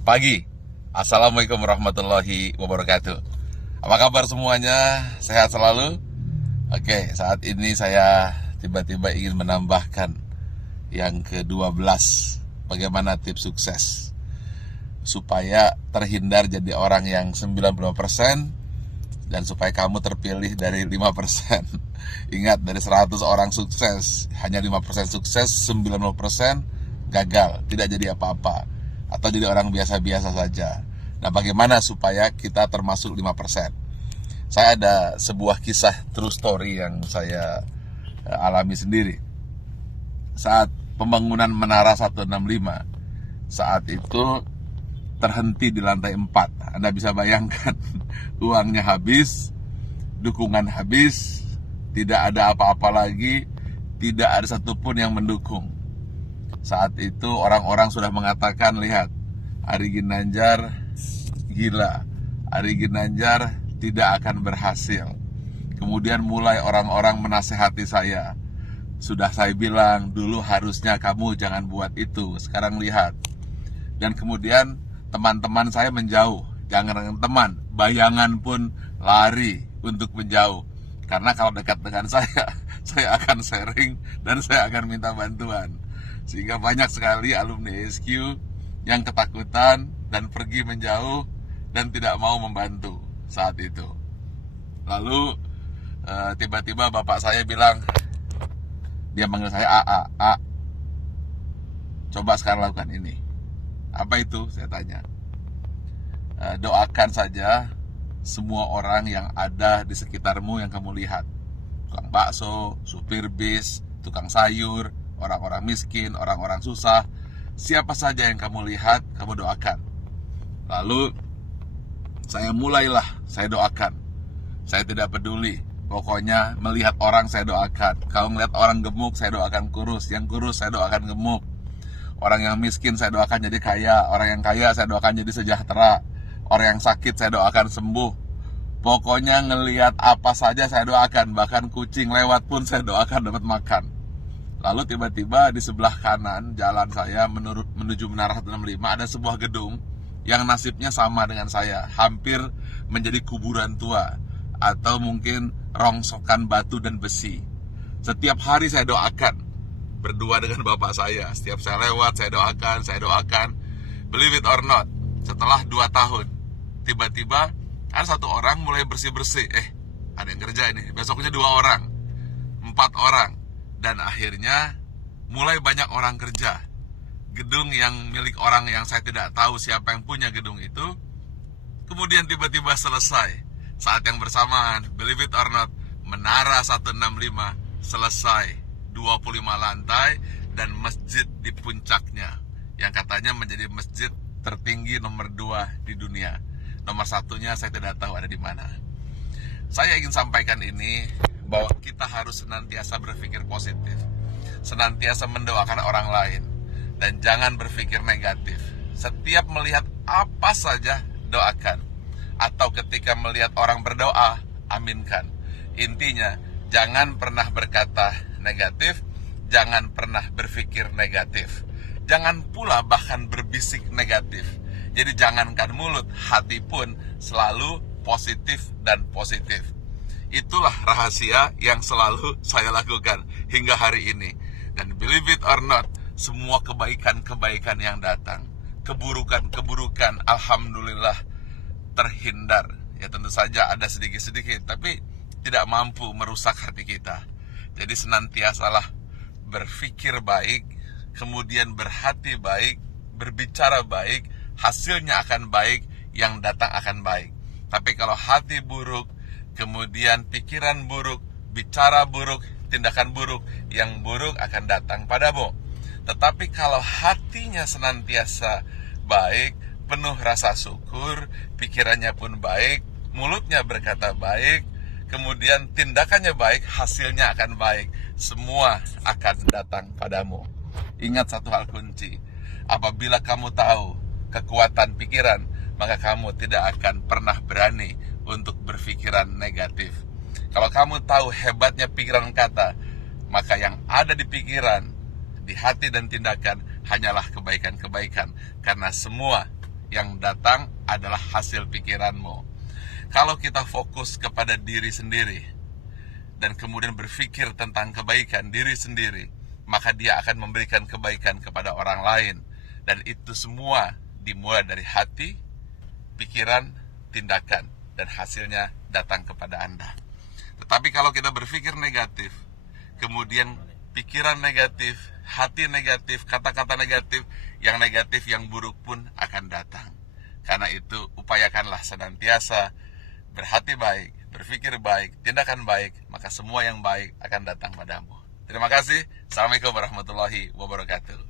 pagi. Assalamualaikum warahmatullahi wabarakatuh. Apa kabar semuanya? Sehat selalu? Oke, saat ini saya tiba-tiba ingin menambahkan yang ke-12. Bagaimana tips sukses supaya terhindar jadi orang yang 95% dan supaya kamu terpilih dari 5%. Ingat, dari 100 orang sukses, hanya 5% sukses, 90% gagal, tidak jadi apa-apa, atau jadi orang biasa-biasa saja. Nah, bagaimana supaya kita termasuk 5%? Saya ada sebuah kisah true story yang saya alami sendiri. Saat pembangunan Menara 165, saat itu terhenti di lantai 4. Anda bisa bayangkan, uangnya habis, dukungan habis, tidak ada apa-apa lagi, tidak ada satupun yang mendukung. Saat itu orang-orang sudah mengatakan, lihat, Ari Ginanjar gila, Ari Ginanjar tidak akan berhasil. Kemudian mulai orang-orang menasehati saya. Sudah saya bilang, dulu harusnya kamu jangan buat itu, sekarang lihat. Dan kemudian teman-teman saya menjauh. Jangan teman, bayangan pun lari untuk menjauh. Karena kalau dekat dengan saya akan sharing dan saya akan minta bantuan. Sehingga banyak sekali alumni SQ yang ketakutan dan pergi menjauh dan tidak mau membantu saat itu. Lalu tiba-tiba bapak saya bilang, dia manggil saya A, coba sekarang lakukan ini. Apa itu? Saya tanya. Doakan saja semua orang yang ada di sekitarmu yang kamu lihat. Tukang bakso, supir bis, tukang sayur, orang-orang miskin, orang-orang susah. Siapa saja yang kamu lihat, kamu doakan. Lalu saya doakan. Saya tidak peduli. Pokoknya melihat orang saya doakan. Kalau melihat orang gemuk, saya doakan kurus. Yang kurus saya doakan gemuk. Orang yang miskin saya doakan jadi kaya. Orang yang kaya saya doakan jadi sejahtera. Orang yang sakit saya doakan sembuh. Pokoknya ngelihat apa saja saya doakan. Bahkan kucing lewat pun saya doakan dapat makan. Lalu tiba-tiba di sebelah kanan jalan saya menuju Menara 165 ada sebuah gedung yang nasibnya sama dengan saya. Hampir menjadi kuburan tua atau mungkin rongsokan batu dan besi. Setiap hari saya doakan. Berdua dengan bapak saya. Setiap saya lewat saya doakan. Believe it or not, setelah 2 tahun tiba-tiba ada satu orang mulai bersih-bersih. Ada yang kerja ini. Besoknya 2 orang, 4 orang. Dan akhirnya mulai banyak orang kerja. Gedung yang milik orang yang saya tidak tahu siapa yang punya gedung itu, kemudian tiba-tiba selesai. Saat yang bersamaan, believe it or not, Menara 165 selesai, 25 lantai dan masjid di puncaknya, yang katanya menjadi masjid tertinggi nomor 2 di dunia. Nomor 1-nya saya tidak tahu ada di mana. Saya ingin sampaikan ini, bahwa kita harus senantiasa berpikir positif, senantiasa mendoakan orang lain, dan jangan berpikir negatif. Setiap melihat apa saja, doakan. Atau ketika melihat orang berdoa, aminkan. Intinya, jangan pernah berkata negatif, jangan pernah berpikir negatif. Jangan pula bahkan berbisik negatif. Jadi jangankan mulut, hati pun selalu positif dan positif. Itulah rahasia yang selalu saya lakukan hingga hari ini. Dan believe it or not, semua kebaikan-kebaikan yang datang, keburukan-keburukan, alhamdulillah terhindar. Ya tentu saja ada sedikit-sedikit, tapi tidak mampu merusak hati kita. Jadi senantiasalah berpikir baik, kemudian berhati baik, berbicara baik, hasilnya akan baik, yang datang akan baik. Tapi kalau hati buruk, kemudian pikiran buruk, bicara buruk, tindakan buruk, yang buruk akan datang padamu. Tetapi kalau hatinya senantiasa baik, penuh rasa syukur, pikirannya pun baik, mulutnya berkata baik, kemudian tindakannya baik, hasilnya akan baik. Semua akan datang padamu. Ingat satu hal kunci, apabila kamu tahu kekuatan pikiran, maka kamu tidak akan pernah berani untuk berpikiran negatif. Kalau kamu tahu hebatnya pikiran kata, maka yang ada di pikiran, di hati dan tindakan hanyalah kebaikan-kebaikan. Karena semua yang datang adalah hasil pikiranmu. Kalau kita fokus kepada diri sendiri dan kemudian berpikir tentang kebaikan diri sendiri, maka dia akan memberikan kebaikan kepada orang lain. Dan itu semua dimulai dari hati, pikiran, tindakan, dan hasilnya datang kepada Anda. Tetapi kalau kita berpikir negatif, kemudian pikiran negatif, hati negatif, kata-kata negatif, yang buruk pun akan datang. Karena itu upayakanlah senantiasa berhati baik, berpikir baik, tindakan baik, maka semua yang baik akan datang padamu. Terima kasih. Assalamualaikum warahmatullahi wabarakatuh.